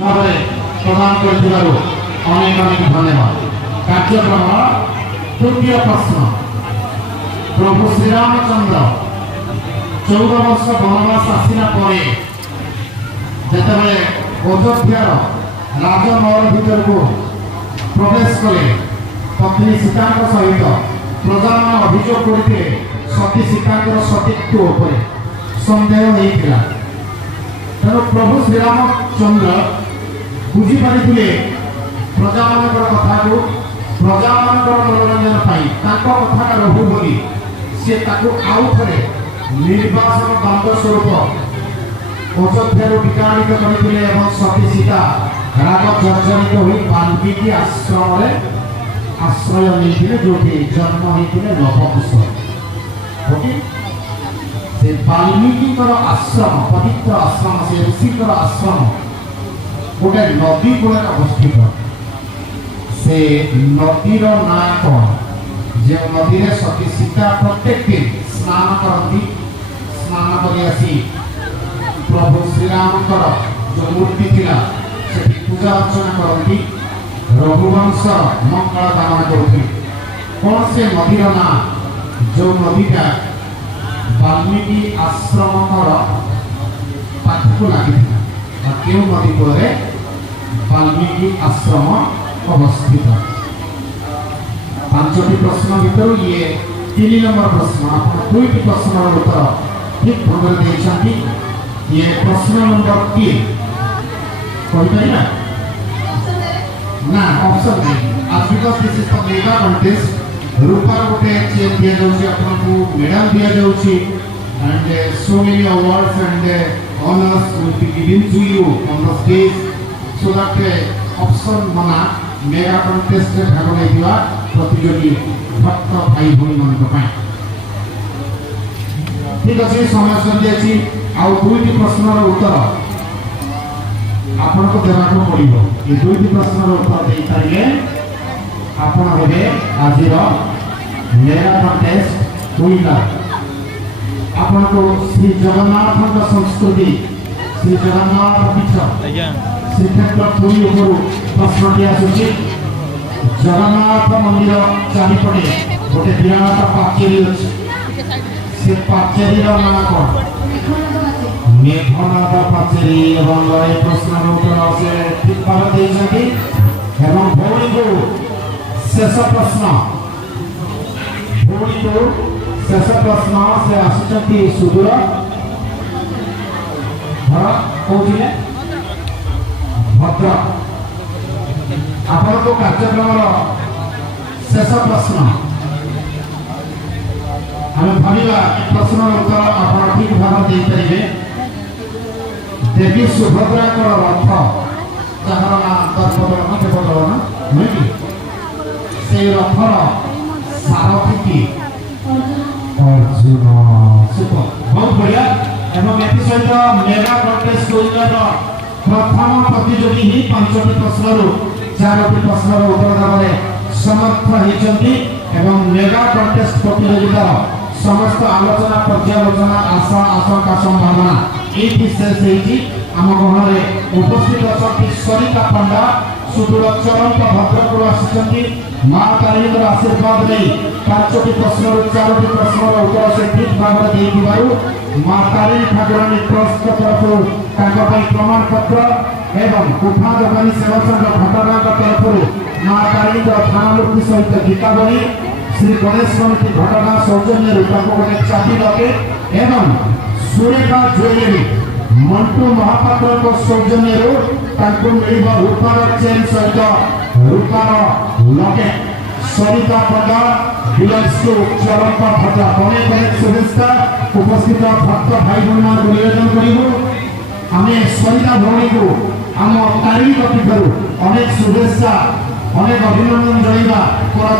भावे प्रदान कर अनेक अनेक धन्यवाद। कार्यक्रम तृतीय प्रश्न। प्रभु श्रीरामचंद्र 14 वर्ष वनवास आसला जिते अयोध्यार राजमहल भीतर को प्रवेश कले पत्नी सीता सहित प्रजा मान अभियोग करते सती सीता सतीत्व उपरे सन्देह होता। तेणु प्रभु श्रीरामचंद्र बुझीपारे प्रजा मान कथा को प्रजा मान मनोरंजन कथा रहू बोली सी आउ थे निर्वासन दंड स्वरूप अयोध्या विताड़ित करते सती सीता राग जर्जरित हो वाल्मीकि आश्रम आश्रय नहीं जो जन्म होते लवकुश से वाल्मीकि आश्रम पवित्र आश्रम से ऋषिकर आश्रम गोटे नदी कूल अवस्थित। से नदीर ना कौन जो नदी में सती सीता प्रत्येक दिन स्नान करती स्नान कर प्रभु श्रीराम जो मूर्ति थी से पूजा अर्चना करती रघुवंश मंगल कामना करती। कौन से नदीर ना जो नदीटा वाल्मीकि आश्रम पाखक लगी क्यों नदी कूल वाल्मीकि आश्रम अवस्थित। 5टी प्रश्न भर ये 3 नंबर प्रश्न आप 2टी प्रश्न उत्तर ठीक भाव में ये प्रश्न नंबर 3 कही ना ऑप्शन नहीं आज because this is the mega contest रूपार गोटे चेन दिया जाउची आपको मेडल दिया जाउची and so many awards and honours will be given to you on the stage so that option मना मेगा कॉन्टेस्ट रे भाग लेथिबा प्रतियोगी भक्त भाई भूमि मन ठीक अच्छे समय सरी आउ 2टी प्रश्नर उत्तर आपन को देना को पड़िबो। ये 2टी प्रश्नर उत्तर दे पारे आपन हेबे आजिर मेगा कॉन्टेस्ट विनर। आपन को श्री जगन्नाथ का संस्कृति श्री जगन्नाथ पीठ श्रीक्षेत्र पुरी उपरु प्रश्नटी आसुची। जगन्नाथ मंदिर चारिपटे गोटे विराट पाचेरी अछि से पाचेरी ना कौन मेघनाद पाचेरी एवं प्रश्न उत्तर से ठीक भाव देइछथि एवं भौणी को शेष प्रश्न भौणी को शेष प्रश्न से आसुचथि सुदूर कौथिले भद्रक। आपण को कार्यक्रम शेष प्रश्न हमें भाविबा प्रश्न उत्तर आप ठीक भाव दे पारे। देवी सुभद्रा रथ जहार ना दर्पदलन देवदलन नुहे कि से रथर सारथी की अर्जुन सुपर बहुत बढ़िया। एवं एथि सहित मेगा कॉन्टेस्ट विनर प्रथम प्रतियोगी ही 5टी प्रश्न 4टी प्रश्न उत्तर देवारे समर्थ होती एवं मेगा कॉन्टेस्ट प्रतियोगितार समस्त आलोचना पर्यालोचना आशा आशंका संभावना ये शेष होती। आम गहन उपस्थित अच्छा सरिता पंडा सुदूर चरंत भद्रक आसी माँ तारिणी आशीर्वाद नहीं 5टी प्रश्न 4टी प्रश्न उत्तर से ठीक भाव में माँ तारिणी ठाकुराणी ट्रस्ट तरफ प्रमाण पत्र एवं कुठा दकानी सेवा संघ घटना तरफ माँ तारिणी थानामूर्ति सहित गीतावली श्री गणेश समिति घटना सौजन्य गोटे चाबी लकेट एवं सुरेखा ज्वेलरी मंटू महापात्र सौजन्य मिल रूपार चेन सहित रूपार लकेट सरिता पंडा बिलंस चरंत भद्रा अनेक अनेक शुभेच्छा उपस्थित भक्त भाई भूमि मान निवेदन करूँ आम सरिता भौणी को आम तारिणी पीठर अनेक शुभेच्छा अनेक अभिनंदन जणाइबा कर